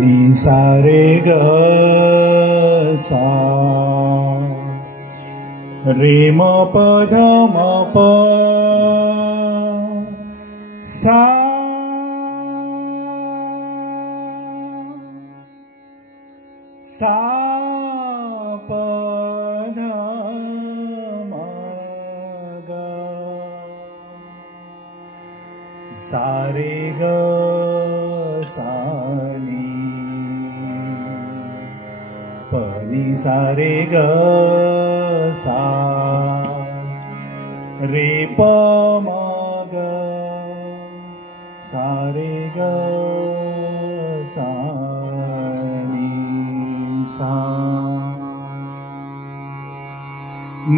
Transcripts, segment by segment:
नि सा रे ग सा रे म प ध म प सा सा प ध म ग सा रे ग सा नि प नि सा रे ग सा रे प म ग सा रे ग सा नि सा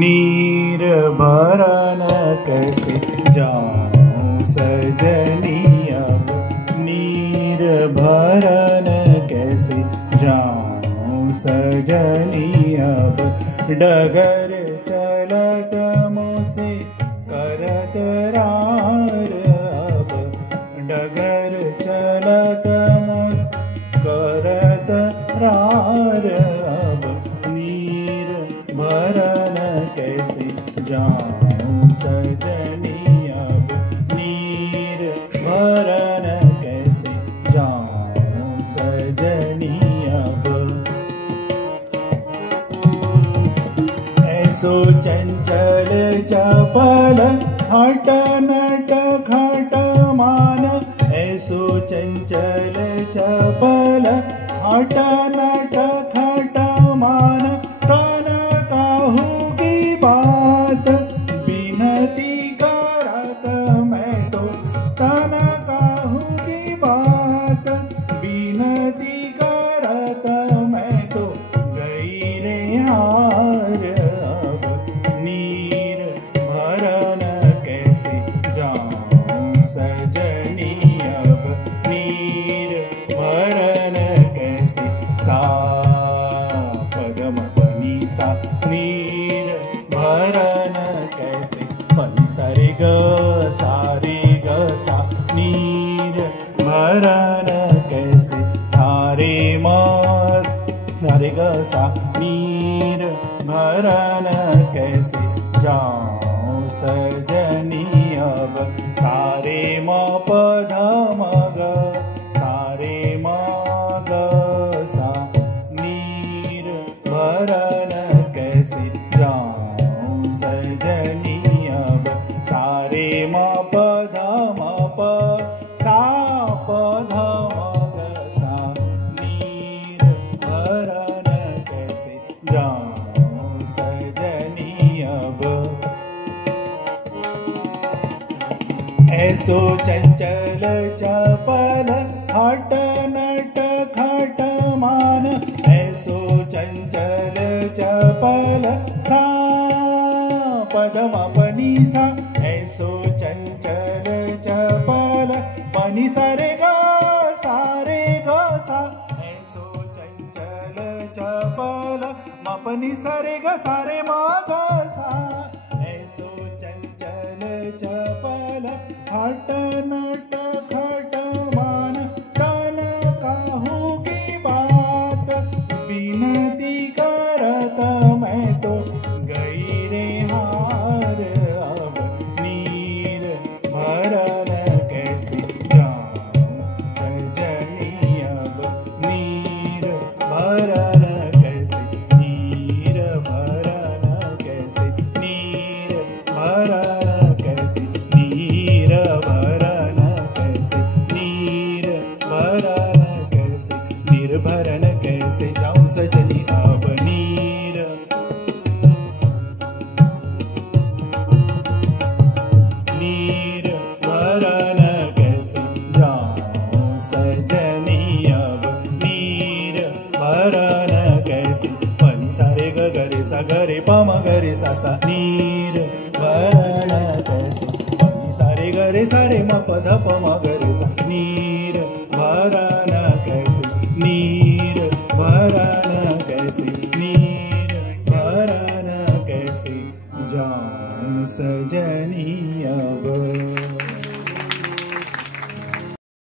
नीर भरन कैसे जाऊं सजनी अब नीर भरन कैसे जाऊं सजनी अब डगर चलत मुझसे करत रार अब डगर चलत मुझसे करत रार अब नीर भरन कैसे जाऊं सजनी अब नीर भरन कैसे जाऊं सजनी अब ऐसो चंचल चपल हट नट खट मान ऐसो चंचल चपल हट नट खट मान तन काहू की बात बिनती करत मैं तो तन काहू की बात बिनती करत मैं तो गई रे हार अब नीर भरन कैसे जाऊं सजनी अब नीर भरन कैसे सा पदम पनी सा नीर भरन कैसे पनी सारे ग सारे ग सा नीर भरन कैसे सारे म सारे ग सा नीर भरन कैसे जाऊं सजनी अब सारे म प ध म ग सारे म ग सा नीर भरन कैसे जाऊं सजनी अब सारे म प ध म प सा प ध म ग सा नीर भरन कैसे जाऊं सजनी अब ऐसो चंचल चपल हट नट खट मान ऐसो चंचल चपल सा पदम पनी सा ऐसो चंचल चपल पनी सारे ग सारे ग सा ऐसो चंचल चपल म पनी सारे ग सारे म ग सा ऐसो चंचल चपल हट नट खट मान तन काहू की बात बिनती करत मैं तो गई रे हार अब नीर भरन कैसे जाऊं सजनी अब नीर भरन कैसे नीर भरन कैसे नीर भरन कैसे नीर भरन कैसे नीर भरन कैसे नीर भरन कैसे जाऊं सजनी अब नीर नीर भरन कैसे जाऊं सजनी अब नीर भरन कैसे पनी सारे ग गरे सा गरे प म गरे सा सा नीर भरन कैसे पनी सारे गरे सारे म प ध प म गरे सा नीर भरन कैसे नीर भरन कैसे नीर भरन कैसे जाऊं सजनी अब